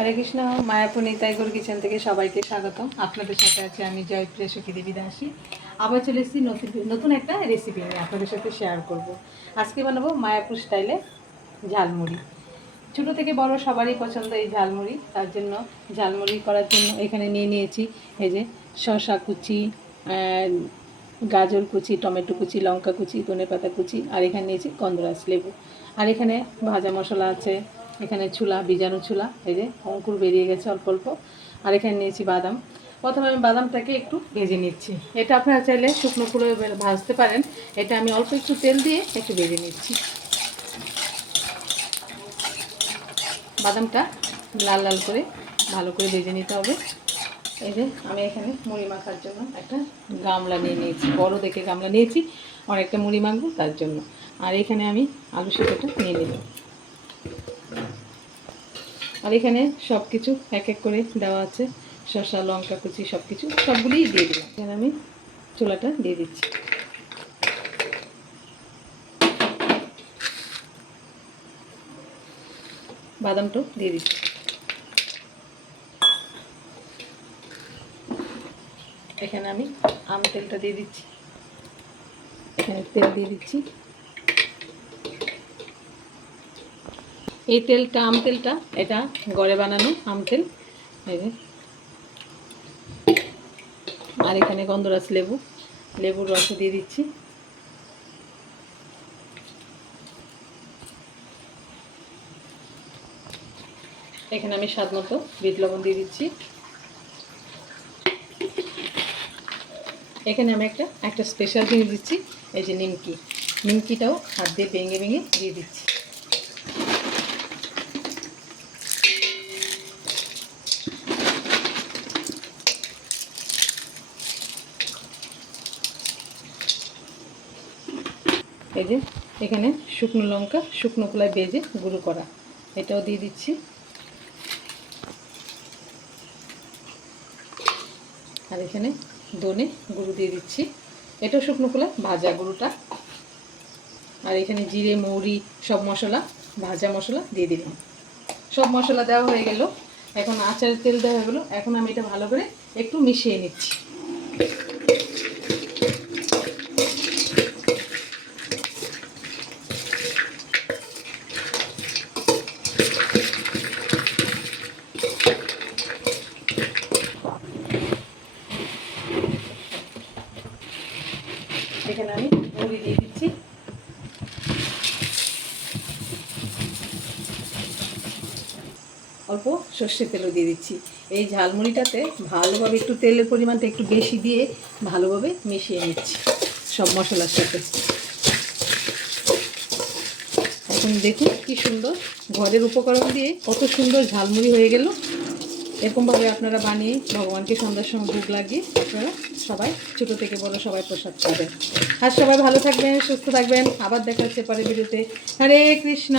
হরে Krishna. Mayapur Nitai Gour kitchen থেকে সবাইকে স্বাগতম। আপনাদের সাথে আছে আমি জয়প্রিয়া সখী দেবী দাসী। আবার চলে এসেছি নতুন একটা রেসিপি নিয়ে আপনাদের সাথে শেয়ার করব। আজকে বানাবো মায়াপুর স্টাইলে ঝালমুড়ি। ছোটো থেকে বড় সবারই পছন্দ এই ঝালমুড়ি। তার জন্য ঝালমুড়ি করার জন্য এখানে নিয়ে নিয়েছি এই যে শসা কুচি, গাজর কুচি, টমেটো কুচি, লঙ্কা কুচি, ধনেপাতা কুচি, আর এখানে নিয়েছি গন্ধরাজ লেবু। আর এখানে ভাজা মশলা আছে, এখানে ছোলা, বীজাণু ছোলা, এই যে অঙ্কুর বেরিয়ে গেছে অল্প অল্প। আর এখানে নিয়েছি বাদাম। প্রথমে আমি বাদামটাকে একটু ভেজে নিচ্ছি। এটা আপনারা চাইলে শুকনো করে ভাজতে পারেন। এটা আমি অল্প একটু তেল দিয়ে একটু ভেজে নিচ্ছি। বাদামটা লাল লাল করে ভালো করে ভেজে নিতে হবে। এই যে আমি এখানে মুড়ি মাখার জন্য একটা গামলা নিয়ে নিয়েছি, বড় দেখে গামলা নিয়েছি, অনেকটা মুড়ি মাখবো তার জন্য। আর এখানে আমি আলু সিদ্ধটা নিয়ে নিলাম। আর এখানে সব কিছু এক এক করে দেওয়া আছে, শসা, লঙ্কা কুচি, সব কিছু সবগুলিই দিয়ে দিলাম। এখানে আমি চুলাটা দিয়ে দিচ্ছি। বাদামটাও দিয়ে দিচ্ছি। এখানে আমি আম তেলটা দিয়ে দিচ্ছি। এখানে তেল দিয়ে দিচ্ছি। এই তেলটা আম তেলটা এটা ঘরে বানানো আম তেল। আর এখানে গন্ধরাজ লেবুর রস দিয়ে দিচ্ছি। এখানে আমি স্বাদ মতো বিট লবণ দিয়ে দিচ্ছি। এখানে আমি একটা স্পেশাল জিনিস দিচ্ছি, এই যে নিমকিটাও হাত দিয়ে ভেঙে ভেঙে দিয়ে দিচ্ছি। এই যে এখানে শুকনো লঙ্কা, শুকনো কলাই ভেজে গুঁড়ো করা, এটাও দিয়ে দিচ্ছি। আর এখানে ধনে গুঁড়ো দিয়ে দিচ্ছি, এটাও শুকনো কলাই ভাজা গুঁড়োটা। আর এখানে জিরে, মৌরি, সব মশলা, ভাজা মশলা দিয়ে দিলাম। সব মশলা দেওয়া হয়ে গেল। এখন আচারের তেল দেওয়া হয়ে গেলো। এখন আমি এটা ভালো করে একটু মিশিয়ে নিচ্ছি। এখানে আমি মুড়ি দিয়ে দিচ্ছি। অল্প সর্ষের তেলও দিয়ে দিচ্ছি। এই ঝালমুড়িটাতে ভালোভাবে একটু তেলের পরিমাণটা একটু বেশি দিয়ে ভালোভাবে মিশিয়ে নিচ্ছি সব মশলার সাথে। এখন দেখুন কি সুন্দর, ঘরের উপকরণ দিয়ে কত সুন্দর ঝালমুড়ি হয়ে গেল। এরকমভাবে আপনারা বানিয়ে ভগবানকে সন্ধ্যার সময় ভোগ লাগিয়ে আপনারা সবাই, ছোটো থেকে বড় সবাই প্রসাদ পাবেন। আর সবাই ভালো থাকবেন, সুস্থ থাকবেন। আবার দেখা হচ্ছে পরের ভিডিওতে। হরে কৃষ্ণ।